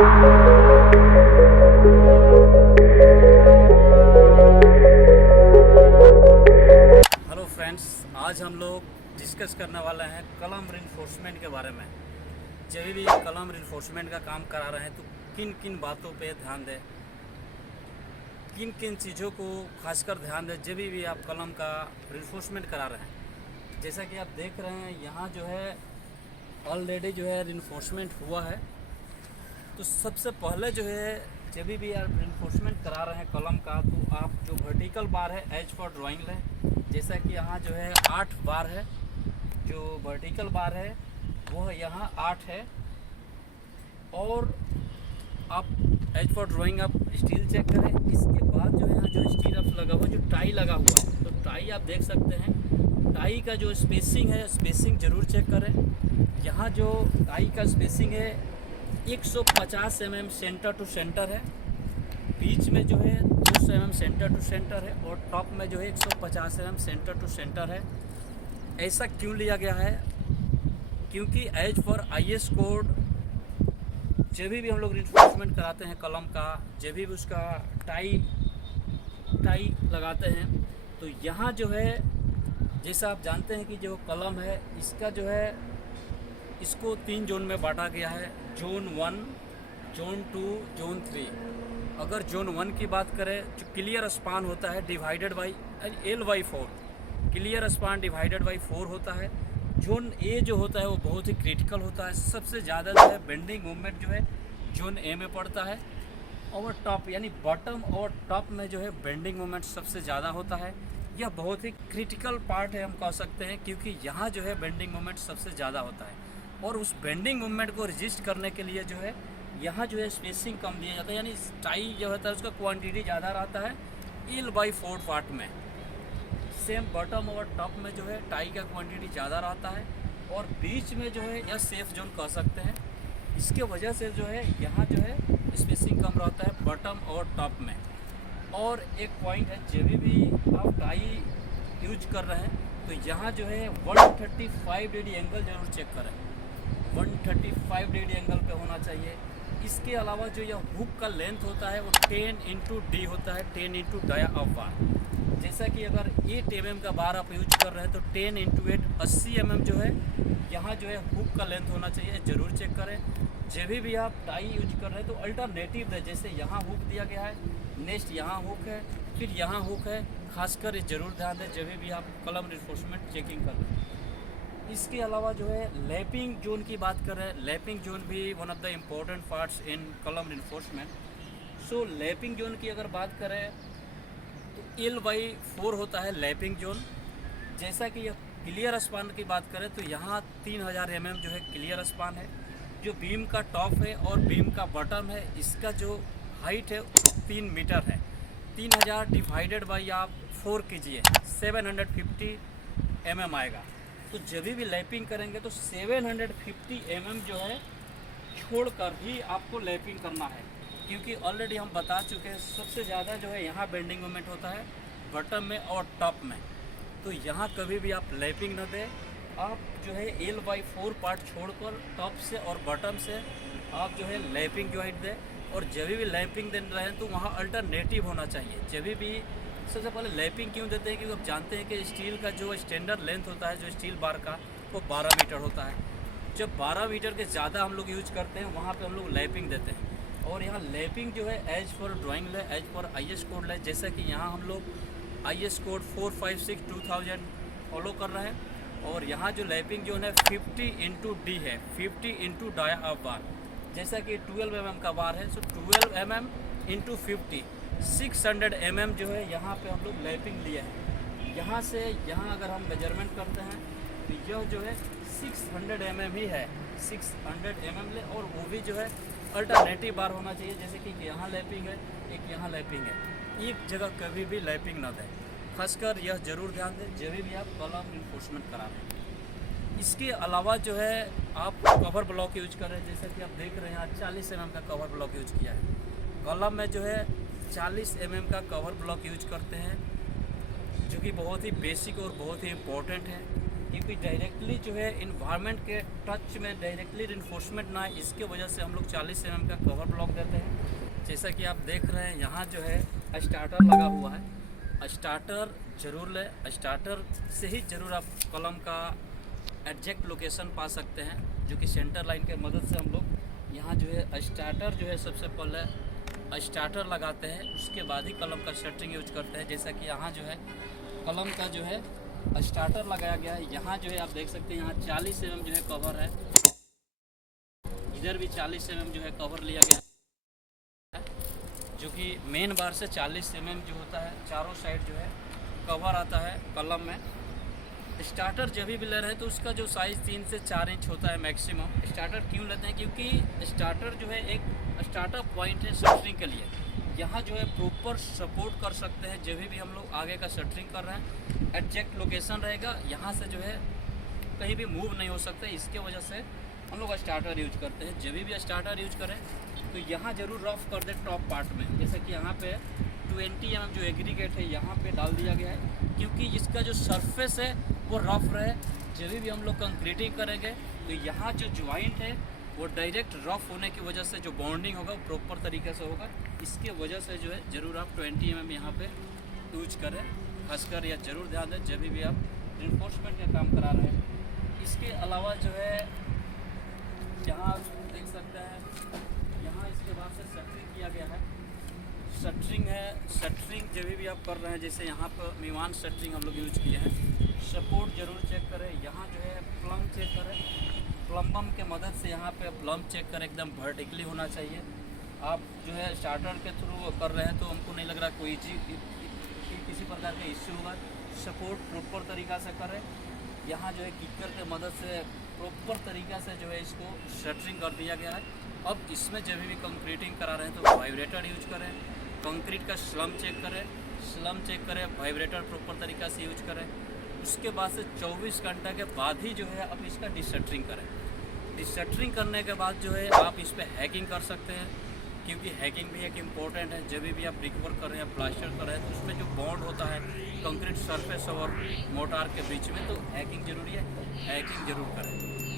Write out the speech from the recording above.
Hello friends, आज हम लोग डिस्कस करने वाले हैं कलम रिइंफोर्समेंट के बारे में। जब भी कलम रिइंफोर्समेंट का काम करा रहे हैं तो किन किन बातों पे ध्यान दें, किन किन चीज़ों को खासकर ध्यान दें जब भी आप कलम का रिइंफोर्समेंट करा रहे हैं। जैसा कि आप देख रहे हैं यहाँ जो है ऑलरेडी जो है रिइंफोर्समेंट हुआ है। तो सबसे पहले जो है जब भी आप रिइंफोर्समेंट करा रहे हैं कलम का, तो आप जो वर्टिकल बार है एज फॉर ड्राइंग लें। जैसा कि यहाँ जो है 8 बार है, जो वर्टिकल बार है वो यहाँ 8 है। और आप एज फॉर ड्राइंग आप स्टील चेक करें। इसके बाद जो है यहाँ जो स्टील आप लगा हुआ, जो टाई लगा हुआ है, तो टाई आप देख सकते हैं। टाई का जो स्पेसिंग है, स्पेसिंग ज़रूर चेक करें। यहाँ जो टाई का स्पेसिंग है 150 mm सेंटर टू सेंटर है, बीच में जो है 200 mm सेंटर टू सेंटर है, और टॉप में जो है 150 mm सेंटर टू सेंटर है। ऐसा क्यों लिया गया है? क्योंकि एज फॉर IS कोड जब भी हम लोग रिइंफोर्समेंट कराते हैं कलम का, जब भी उसका टाई लगाते हैं, तो यहाँ जो है जैसा आप जानते हैं कि जो कलम है इसका जो है इसको 3 जोन में बांटा गया है। Zone 1, zone 2, zone 3। अगर जोन 1 की बात करें, जो क्लियर स्पान होता है divided by L/4, clear span divided by 4 होता है। जोन ए जो होता है वो बहुत ही क्रिटिकल होता है। सबसे ज़्यादा जो है बेंडिंग मूवमेंट जो है जोन ए में पड़ता है। और टॉप यानी बॉटम और टॉप में जो है बेंडिंग मूवमेंट सबसे ज़्यादा होता है। यह बहुत ही क्रिटिकल पार्ट है हम कह सकते हैं, क्योंकि यहाँ जो है बेंडिंग मूवमेंट सबसे ज़्यादा होता है। और उस बेंडिंग मूवमेंट को रजिस्ट करने के लिए जो है यहाँ जो है स्पेसिंग कम दिया जाता है, यानी टाई जो होता है उसका क्वांटिटी ज़्यादा रहता है L/4 पार्ट में। सेम बॉटम और टॉप में जो है टाई का क्वांटिटी ज़्यादा रहता है, और बीच में जो है यह सेफ जोन कह सकते हैं। इसके वजह से जो है यहाँ जो है स्पेसिंग कम रहता है बॉटम और टॉप में। और एक पॉइंट है, जब भी आप टाई यूज कर रहे हैं तो यहाँ जो है 135 डिग्री एंगल जरूर चेक करें। 135 डिग्री एंगल पे होना चाहिए। इसके अलावा जो यह हुक का लेंथ होता है वो 10x D होता है, 10x डाया ऑफ बार। जैसा कि अगर 8 mm का बार आप यूज कर रहे हैं तो 10x8 80 mm जो है यहाँ जो है हुक का लेंथ होना चाहिए, ज़रूर चेक करें। जब भी आप टाई यूज कर रहे हैं तो अल्टरनेटिव है, जैसे यहाँ हुक दिया गया है, नेक्स्ट यहाँ हुक है, फिर यहाँ हुक है। खासकर ये ज़रूर ध्यान दें जब भी आप कलम रिइंफोर्समेंट चेकिंग कर रहे हैं। इसके अलावा जो है लैपिंग जोन की बात कर रहे हैं। लैपिंग जोन भी one of the important parts in कलम रिइंफोर्समेंट। सो लैपिंग जोन की अगर बात करें तो L/4 होता है लैपिंग जोन। जैसा कि यह क्लियर स्पान की बात करें तो यहाँ 3000 mm जो है क्लियर स्पान है। जो बीम का टॉप है और बीम का बॉटम है, इसका जो हाइट है 3 मीटर है। 3000 डिवाइडेड बाई आप 4 कीजिए, 750 mm आएगा। तो जब भी लैपिंग करेंगे तो 750 mm जो है छोड़कर ही आपको लैपिंग करना है, क्योंकि ऑलरेडी हम बता चुके हैं सबसे ज़्यादा जो है यहाँ बेंडिंग मोमेंट होता है बॉटम में और टॉप में। तो यहाँ कभी भी आप लैपिंग न दें। आप जो है L/4 पार्ट छोड़कर टॉप से और बॉटम से आप जो है लैपिंग ज्वाइंट दें। और जब भी लैपिंग दे रहे हैं तो वहाँ अल्टरनेटिव होना चाहिए। जब भी सबसे पहले लैपिंग क्यों देते हैं, क्योंकि आप जानते हैं कि स्टील का जो स्टैंडर्ड लेंथ होता है, जो स्टील बार का, वो 12 मीटर होता है। जब 12 मीटर के ज़्यादा हम लोग यूज करते हैं वहाँ पे हम लोग लैपिंग देते हैं। और यहाँ लैपिंग जो है एज फॉर ड्राइंग ले, एज फॉर IS कोड ले। जैसा कि यहाँ हम लोग IS कोड 456/2000 फॉलो कर रहे हैं। और यहाँ जो लैपिंग जो है 50x D है, 50x डाया ऑफ बार। जैसा कि 12 mm का बार है, सो 12 mm × 50, 600 mm जो है यहाँ पे हम लोग लैपिंग लिए हैं। यहाँ से यहाँ अगर हम मेजरमेंट करते हैं तो यह जो है 600 mm ही है, 600 mm ले। और वो भी जो है अल्टरनेटिव बार होना चाहिए, जैसे कि यहाँ लैपिंग है, एक यहाँ लैपिंग है। एक जगह कभी भी लैपिंग ना दें। खासकर यह ज़रूर ध्यान दें जब भी आप कलम रिइंफोर्समेंट करा रहे हैं। इसके अलावा जो है आप कवर ब्लॉक यूज कर रहे हैं। जैसा कि आप देख रहे हैं 40 mm का कवर ब्लॉक यूज किया है। कलम में जो है 40 mm का कवर ब्लॉक यूज करते हैं, जो कि बहुत ही बेसिक और बहुत ही इम्पोर्टेंट है। क्योंकि डायरेक्टली जो है इन्वायरमेंट के टच में डायरेक्टली रिइंफोर्समेंट ना है, इसके वजह से हम लोग 40 mm का कवर ब्लॉक देते हैं। जैसा कि आप देख रहे हैं यहाँ जो है स्टार्टर लगा हुआ है, स्टार्टर जरूर लें। स्टार्टर से ही ज़रूर आप कलम का एग्जैक्ट लोकेशन पा सकते हैं, जो कि सेंटर लाइन के मदद से हम लोग यहाँ जो है स्टार्टर जो है सबसे पहले स्टार्टर लगाते हैं, उसके बाद ही कलम का शटरिंग यूज करते हैं। जैसा कि यहाँ जो है कलम का जो है स्टार्टर लगाया गया है, यहाँ जो है आप देख सकते हैं यहाँ 40 mm जो है कवर है, इधर भी 40 mm जो है कवर लिया गया है, जो कि मेन बार से 40 mm जो होता है चारों साइड जो है कवर आता है कलम में। स्टार्टर जब भी ले रहे हैं तो उसका जो साइज़ 3 से 4 इंच होता है मैक्सिमम। स्टार्टर क्यों लेते हैं? क्योंकि स्टार्टर जो है एक स्टार्टर पॉइंट है शटरिंग के लिए, यहाँ जो है प्रॉपर सपोर्ट कर सकते हैं जब भी हम लोग आगे का शटरिंग कर रहे हैं। एग्जैक्ट लोकेशन रहेगा, यहाँ से जो है कहीं भी मूव नहीं हो सकते, इसके वजह से हम लोग स्टार्टर यूज करते हैं। जब भी स्टार्टर यूज करें तो यहाँ ज़रूर रफ कर दें टॉप पार्ट में, जैसे कि यहाँ पे 20 mm जो एग्रीगेट है यहाँ पे डाल दिया गया है, क्योंकि इसका जो सरफेस है वो रफ रहे। जब भी हम लोग कंक्रीटिंग करेंगे तो यहाँ जो ज्वाइंट है वो डायरेक्ट रफ होने की वजह से जो बॉन्डिंग होगा वो प्रॉपर तरीके से होगा। इसके वजह से जो है ज़रूर आप 20 mm यहाँ पे यूज करें, खासकर यह ज़रूर ध्यान दें जब भी आप रिइंफोर्समेंट का काम करा रहे हैं। इसके अलावा जो है यहाँ देख सकते हैं, यहाँ इसके बाद से शटरिंग किया गया है। शटरिंग है, शटरिंग जब भी आप कर रहे हैं, जैसे यहाँ पर मीवान शटरिंग हम लोग यूज किए हैं। सपोर्ट जरूर चेक करें, यहाँ जो है प्लम चेक करें, प्लम्बम के मदद से यहाँ पे प्लम चेक करें, एकदम वर्टिकली होना चाहिए। आप जो है स्टार्टर के थ्रू कर रहे हैं तो हमको नहीं लग रहा कोई किसी प्रकार का इश्यू होगा। सपोर्ट प्रॉपर तरीक़ा से करें, यहाँ जो है किकर के मदद से प्रॉपर तरीक़ा से जो है इसको शटरिंग कर दिया गया है। अब इसमें जब भी कंक्रीटिंग करा रहे हैं तो वाइब्रेटर यूज करें, कंक्रीट का स्लम चेक करें, वाइब्रेटर प्रॉपर तरीक़ा से यूज करें। उसके बाद से 24 घंटे के बाद ही जो है आप इसका डिशटरिंग करें। डिशटरिंग करने के बाद जो है आप इस पर हैकिंग कर सकते हैं, क्योंकि हैकिंग भी एक इम्पॉर्टेंट है। जब भी आप ब्रिकवर्क कर रहे हैं, प्लास्टर कर रहे हैं, तो उसमें जो बॉन्ड होता है कंक्रीट सरफेस और मोटार के बीच में, तो हैकिंग ज़रूरी है, हैकिंग ज़रूर करें।